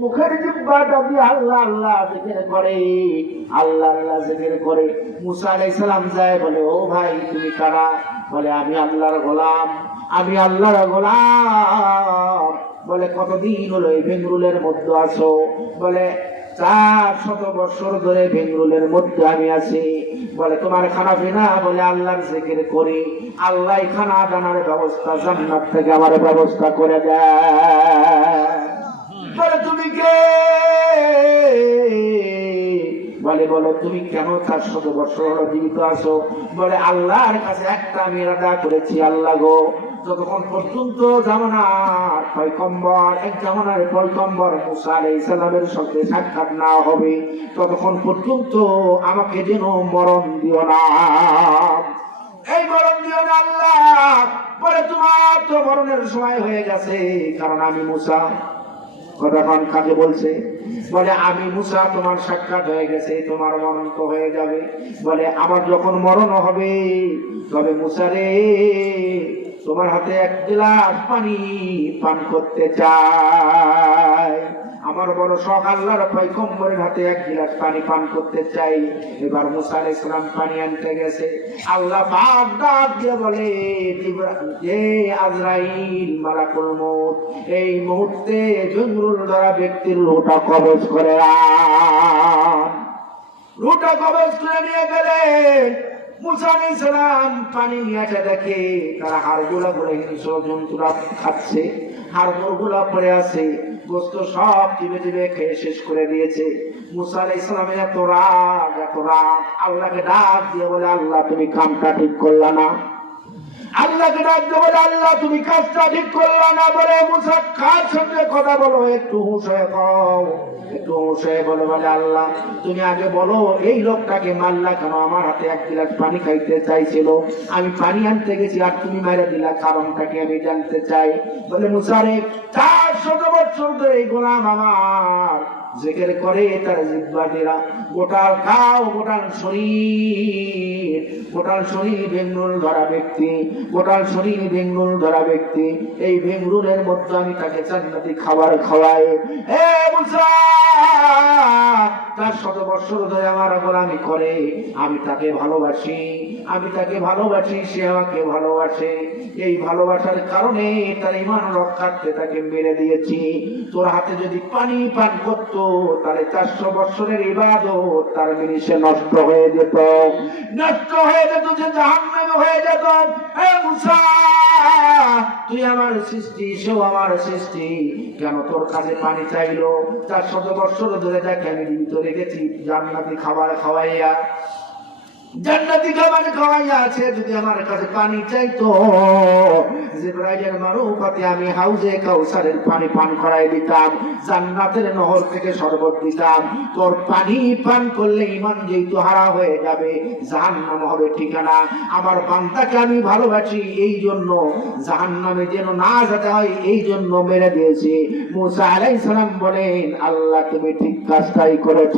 মুখের জিব্বাটা দিয়ে আল্লাহ আল্লাহ জিকির করে আল্লাহ আল্লাহ জিকির করে। মুসা আলাইহিস সালাম যায়, বলে, ও ভাই, তুমি কারা? বলে, আমি আল্লাহর গোলাম, আমি আল্লাহর গোলাম। বলে, কতদিন হলো এই বেঙ্গরুলের মধ্যে আসো বলে, চার শত বছর ধরে বেঙ্গরুলের মধ্যে আমি আছি। বলে, তোমার খানা পিনা বলে, আল্লাহর জিকির করি। আল্লাহ খানা দানার ব্যবস্থা জান্নাত থেকে আমার ব্যবস্থা করে দেয়। বলে, তুমি কে? বলে, বলো, তুমি কেন তার শত বছর জীবিত আছো? বলে, আল্লাহর কাছে একটা রাজা করেছি, আল্লাহ গো। যতক্ষণ পর্যন্ত জামানার পয়কম্বর এক জামানার পয়কম্বর মুসা আলাইহিস সালামের সঙ্গে সাক্ষাৎ না হবে, ততক্ষণ পর্যন্ত আমাকে যেন মরণ দিও না। এই মরণ দিও না আল্লাহ। বলে, তোমার তো মরণের সময় হয়ে গেছে, কারণ আমি মুসা। কতক্ষণ কাকে বলছে? বলে, আমি মুসা, তোমার সাক্ষাৎ হয়ে গেছে, তোমার মরণ তো হয়ে যাবে। বলে, আমার যখন মরণ হবে, তবে মুসা রে, তোমার হাতে এক গ্লাস পানি পান করতে চাই। শখ আল্লাহর পয়গম্বরের হাতে এক গিলাস পানি পান করতে চাই। এবার মুসা আলাইহিস সালাম পানি আনতে গেছে। আল্লাহ পাক ডাক বলে যে আজরাইল, মালাকুল এই মুহূর্তে জঙ্গল দ্বারা ব্যক্তির লোটা কবজ করে। রুটা কবজ করে নিয়ে গেলেন। মুসা আলাইহিস সালাম পানি আসে দেখে, তারা হাড়গুলা গুলো হিংস্র জন্তুরা খাচ্ছে হাড়গুলো গুলা পড়ে আছে, গোস্ত সব টিপে টিপে খেয়ে শেষ করে দিয়েছে। মুসা ইসলামের সালামের এত রাগ এত রাগ, আল্লাহকে ডাক দিয়ে বলে, আল্লাহ, তুমি কামটা ঠিক করলা না। আল্লাহকে বলে আল্লাহ তুমি কাজটা ঠিক না বলে মুসা কার সঙ্গে কথা বলো? একটু হুঁশ একটু হুঁশ বলে বলে আল্লাহ, তুমি আগে বলো, এই লোকটাকে মারলা কেন? আমার হাতে এক গিলাস পানি খাইতে চাইছিল। আমি পানি আনতে গেছি আর তুমি মেরে দিলা কারণটাকে আমি জানতে চাই? বলে মুসারে চার শত বছর ধরে এই গোলাম আমার জেকের করে তার জিব্বাটিরা। গোটাল কাও গোটাল শরীর গোটাল শরীর ভেঙ্গুল ধরা ব্যক্তি, গোটাল শরীর ভেঙ্গুল ধরা ব্যক্তি। এই ভেঙ্গুলের মধ্যে আমি তাকে জান্নাতি খাবার খাওয়াই। হে মুসা তার শত বছর ধরে আমার গোলামি করে। আমি তাকে ভালোবাসি, আমি তাকে ভালোবাসি, সে আমাকে ভালোবাসে। এই ভালোবাসার কারণে তার ইমান রক্ষার্থে তাকে মেরে দিয়েছি। তোর হাতে যদি পানি পান করতো, তাহলে চারশো বৎসরের ইবাদত তার মিনিশে নষ্ট হয়ে যেত। নষ্ট হয়ে যেত যে জাহান্নামে হয়ে যেত। হে মুসা! তুই আমার সৃষ্টি, সেও আমার সৃষ্টি। কেন তোর কাছে পানি চাইলো? চার শত বছর ধরে তাকে আমি জীবিত রেখেছি, জান্নাতি খাবার খাওয়াইয়া। যদি আমার কাছে আমি তোর পানি পান করলে ইমান যেহেতু হারা হয়ে যাবে, জাহান্নাম হবে ঠিকানা। আমার বান্দাকে আমি ভালোবাসি, এই জন্য জাহান্নামে যেন না যেতে হয়, এই জন্য মেরে দিয়েছি। মুসা বলেন, আল্লাহ তুমি ঠিক কাজটাই করেছ।